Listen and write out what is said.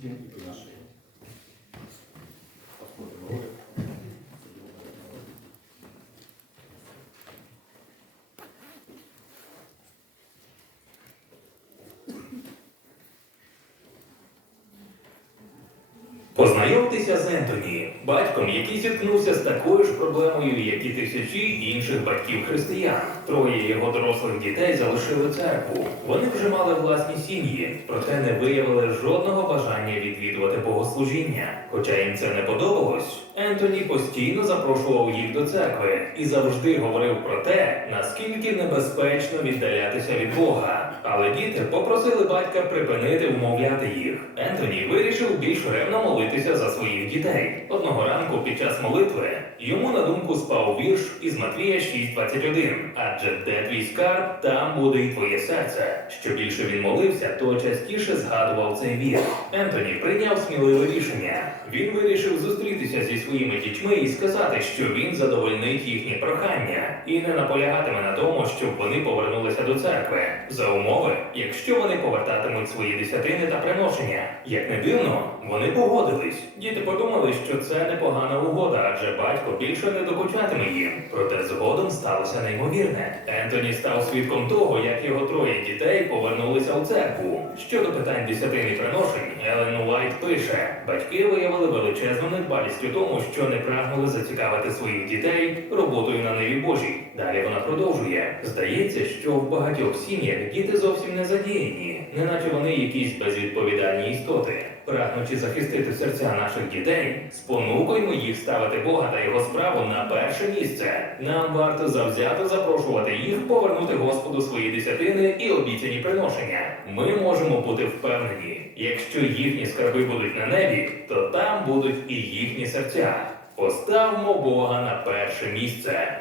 деньги для нашего. Познаю Познайомтеся з Ентоні, батьком, який зіткнувся з такою ж проблемою, як і тисячі інших батьків християн. Троє його дорослих дітей залишили церкву. Вони вже мали власні сім'ї, проте не виявили жодного бажання відвідувати богослужіння. Хоча їм це не подобалось, Ентоні постійно запрошував їх до церкви і завжди говорив про те, наскільки небезпечно віддалятися від Бога. Але діти попросили батька припинити вмовляти їх. Більш ревно молитися за своїх дітей. Одного ранку під час молитви йому на думку спав вірш із Матвія 6.21. Адже де твій скарб, там буде і твоє серце. Що більше він молився, то частіше згадував цей вірш. Ентоні прийняв сміливе рішення. Він вирішив зустрітися зі своїми дітьми і сказати, що він задовольнить їхні прохання і не наполягатиме на тому, щоб вони повернулися до церкви за умови, якщо вони повертатимуть свої десятини та приношення. Як не дивно, вони погодились. Діти подумали, що це непогана угода, адже батько більше не докучатиме їм. Проте згодом сталося неймовірне. Ентоні став свідком того, як його троє дітей повернулися у церкву. Щодо питань десятини приношень, Елен Уайт пише: батьки виявили величезну недбалість у тому, що не прагнули зацікавити своїх дітей роботою на ниві Божій. Далі вона продовжує. Здається, що в багатьох сім'ях діти зовсім не задіяні, неначе вони якісь безвідповідальні істоти. Прагнучи захистити серця наших дітей, спонукуємо їх ставити Бога та його справу на перше місце. Нам варто завзято запрошувати їх повернути Господу свої десятини і обіцяні приношення. Ми можемо бути впевнені, якщо їхні скарби будуть на небі, то там будуть і їхні серця. Поставмо Бога на перше місце.